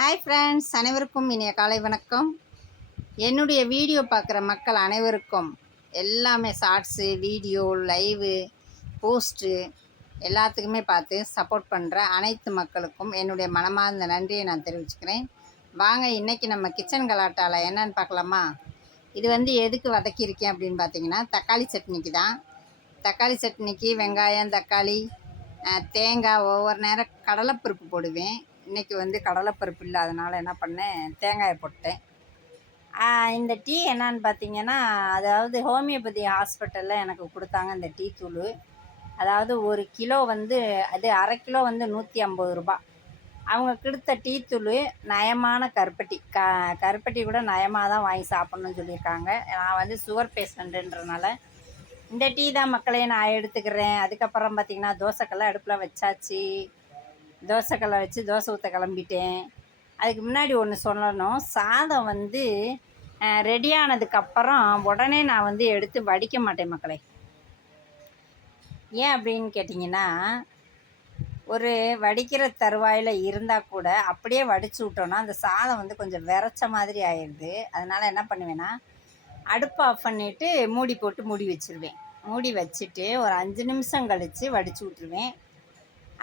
Hi friends, அனைவருக்கும் இனிய காலை வணக்கம். என்னுடைய வீடியோ பார்க்குற மக்கள் அனைவருக்கும் எல்லாமே ஷார்ட்ஸு, வீடியோ, லைவு, போஸ்ட்டு எல்லாத்துக்குமே பார்த்து சப்போர்ட் பண்ணுற அனைத்து மக்களுக்கும் என்னுடைய மனமார்ந்த நன்றியை நான் தெரிவிச்சுக்கிறேன். வாங்க, இன்றைக்கி நம்ம கிச்சன் கலாட்டாவில் என்னென்னு பார்க்கலாமா? இது எதுக்கு வதக்கியிருக்கேன் அப்படின்னு பார்த்தீங்கன்னா, தக்காளி சட்னிக்கு தான். தக்காளி சட்னிக்கு வெங்காயம், தக்காளி, தேங்காய், ஒவ்வொரு நேரம் கடலைப்பருப்பு போடுவேன். இன்றைக்கி கடலைப்பருப்பு இல்லை, அதனால் என்ன பண்ணேன், தேங்காயை போட்டேன். இந்த டீ என்னான்னு பார்த்தீங்கன்னா, அதாவது ஹோமியோபதி ஹாஸ்பிட்டலில் எனக்கு கொடுத்தாங்க இந்த டீ தூள். அதாவது 1 கிலோ அது அரை கிலோ 150 ரூபா. அவங்க கொடுத்த டீ தூள் நயமான கருப்பட்டி. கருப்பட்டி கூட நயமாக தான் வாங்கி சாப்பிட்ணுன்னு சொல்லியிருக்காங்க. நான் சுகர் பேஷண்ட்டுன்றனால இந்த டீ தான் மக்களே நான் எடுத்துக்கிறேன். அதுக்கப்புறம் பார்த்திங்கன்னா, தோசைக்கல்லை அடுப்பில் வச்சாச்சு. தோசைக்கல்லை வச்சு தோசை ஊற்ற கிளம்பிட்டேன். அதுக்கு முன்னாடி ஒன்று சொல்லணும். சாதம் ரெடியானதுக்கப்புறம் உடனே நான் எடுத்து வடிக்க மாட்டேன் மக்களே. ஏன் அப்படின்னு கேட்டிங்கன்னா, ஒரு வடிக்கிற தருவாயில் இருந்தால் கூட அப்படியே வடித்து விட்டோன்னா அந்த சாதம் கொஞ்சம் விரைச்ச மாதிரி ஆயிடுது. அதனால் என்ன பண்ணுவேன்னா, அடுப்பு ஆஃப் பண்ணிவிட்டு மூடி போட்டு மூடி வச்சுருவேன். மூடி வச்சுட்டு ஒரு 5 நிமிஷம் கழித்து வடித்து விட்ருவேன்.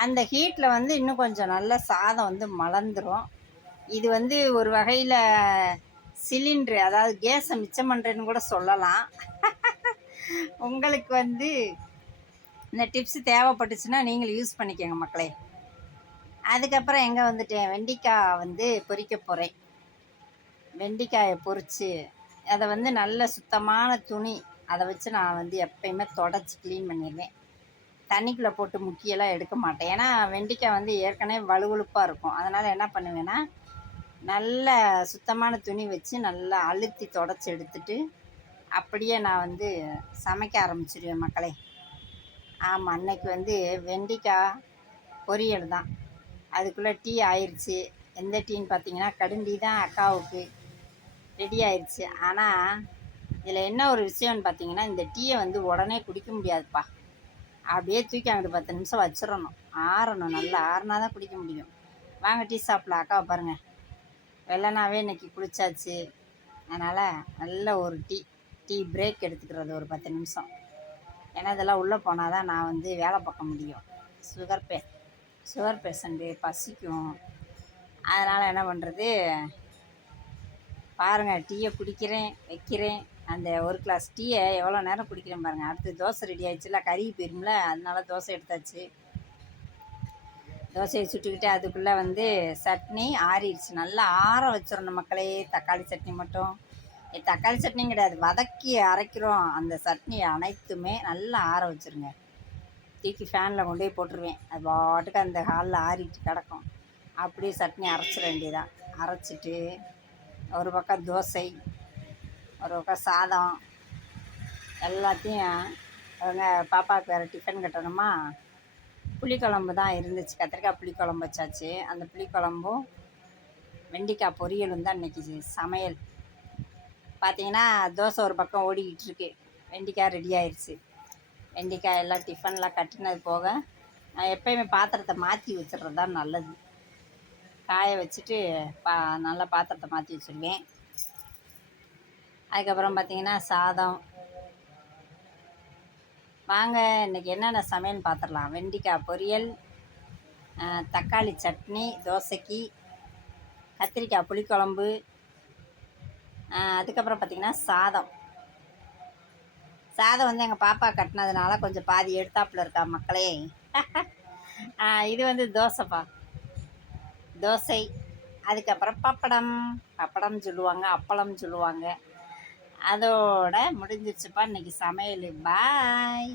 அந்த ஹீட்டில் இன்னும் கொஞ்சம் நல்லா சாதம் மலர்ந்துடும். இது ஒரு வகையில் சிலிண்ட்ரு, அதாவது கேஸை மிச்சம் பண்ணுறேன்னு கூட சொல்லலாம். உங்களுக்கு இந்த டிப்ஸ் தேவைப்பட்டுச்சுன்னா நீங்களும் யூஸ் பண்ணிக்கோங்க மக்களே. அதுக்கப்புறம் எங்கே வெண்டைக்காய் பொரிக்க போகிறேன். வெண்டைக்காயை பொரித்து அதை நல்ல சுத்தமான துணி அதை வச்சு நான் எப்பயுமே தொடச்சி க்ளீன் பண்ணிடுவேன். தண்ணிக்குள்ளே போட்டு முக்கியெல்லாம் எடுக்க மாட்டேன். ஏன்னா வெண்டைக்காய் ஏற்கனவே வலுவழுப்பாக இருக்கும். அதனால் என்ன பண்ணுவேன்னா, நல்ல சுத்தமான துணி வச்சு நல்லா அழுத்தி தொடச்சி எடுத்துட்டு அப்படியே நான் சமைக்க ஆரம்பிச்சிடுவேன் மக்களே. ஆமாம், அன்னைக்கு வெண்டைக்காய் பொரியல் தான். அதுக்குள்ளே டீ ஆயிடுச்சு. எந்த டீன்னு பார்த்தீங்கன்னா, கடுண்டி தான் அக்காவுக்கு ரெடி ஆயிடுச்சு. ஆனால் இதில் என்ன ஒரு விஷயம்னு பார்த்தீங்கன்னா, இந்த டீயை உடனே குடிக்க முடியாதுப்பா. அப்படியே தூக்கி அங்கிட்டு 10 நிமிஷம் வச்சிடணும். ஆறணும், நல்லா ஆறுனா தான் குடிக்க முடியும். வாங்க டீ சாப்பிடலாம். அக்காவை பாருங்கள், வெள்ளனாவே இன்றைக்கி குளிச்சாச்சு. அதனால் நல்ல ஒரு டீ பிரேக் எடுத்துக்கிறது ஒரு 10 நிமிஷம். ஏன்னா இதெல்லாம் உள்ளே போனால் தான் நான் வேலை பார்க்க முடியும். சுகர் பேஷண்ட்டு பசிக்கும். அதனால் என்ன பண்ணுறது, பாருங்கள், டீயை குடிக்கிறேன், வைக்கிறேன். அந்த ஒரு கிளாஸ் டீயை எவ்வளோ நேரம் குடிக்கிறேன் பாருங்கள். அடுத்து தோசை ரெடி ஆகிடுச்சுல, கறி போயிரும்ல, அதனால தோசை எடுத்தாச்சு. தோசையை சுட்டுக்கிட்டு அதுக்குள்ளே சட்னி ஆறிடுச்சு. நல்லா ஆற வச்சிடணும் மக்களே. தக்காளி சட்னி மட்டும், தக்காளி சட்னியும் கிடையாது, வதக்கி அரைக்கிறோம் அந்த சட்னி அனைத்துமே நல்லா ஆற வச்சுருங்க. தூக்கி ஃபேனில் கொண்டு போய் போட்டுருவேன். அது பாட்டுக்கு அந்த ஹாலில் ஆறிட்டு கிடக்கும். அப்படியே சட்னி அரைச்சிட வேண்டியதான். அரைச்சிட்டு ஒரு பக்கம் தோசை, ஒரு பக்கம் சாதம், எல்லாத்தையும் அவங்க பாப்பாவுக்கு வேறு டிஃபன் கட்டணுமா. புளிக்குழம்பு தான் இருந்துச்சு, கத்திரிக்காய் புளிக்குழம்பு வச்சாச்சு. அந்த புளிக்குழம்பும் வெண்டைக்காய் பொரியலும் தான் இன்றைக்கி சமையல். பார்த்திங்கன்னா, தோசை ஒரு பக்கம் ஓடிக்கிட்டு இருக்கு, வெண்டைக்காய் ரெடி ஆயிடுச்சு. வெண்டைக்காய் எல்லாம் டிஃபன்லாம் கட்டினது போக நான் எப்போயுமே பாத்திரத்தை மாற்றி வச்சிடுறது தான் நல்லது. காய வச்சுட்டு நல்லா பாத்திரத்தை மாற்றி வச்சுருவேன். அதுக்கப்புறம் பார்த்திங்கன்னா சாதம். வாங்க, இன்றைக்கி என்னென்ன சமையல்னு பார்த்துடலாம். வெண்டைக்காய் பொரியல், தக்காளி சட்னி தோசைக்கு, கத்திரிக்காய் புளிக்குழம்பு, அதுக்கப்புறம் பார்த்திங்கன்னா சாதம் எங்கள் பாப்பா கட்டினதுனால கொஞ்சம் பாதி எடுத்தாப்புல இருக்கா மக்களே. இது தோசைப்பா, தோசை. அதுக்கப்புறம் பப்படம் சொல்லுவாங்க, அப்பளம் சொல்லுவாங்க. அதோட முடிஞ்சிருச்சுப்பா இன்றைக்கி சமையல். பாய்.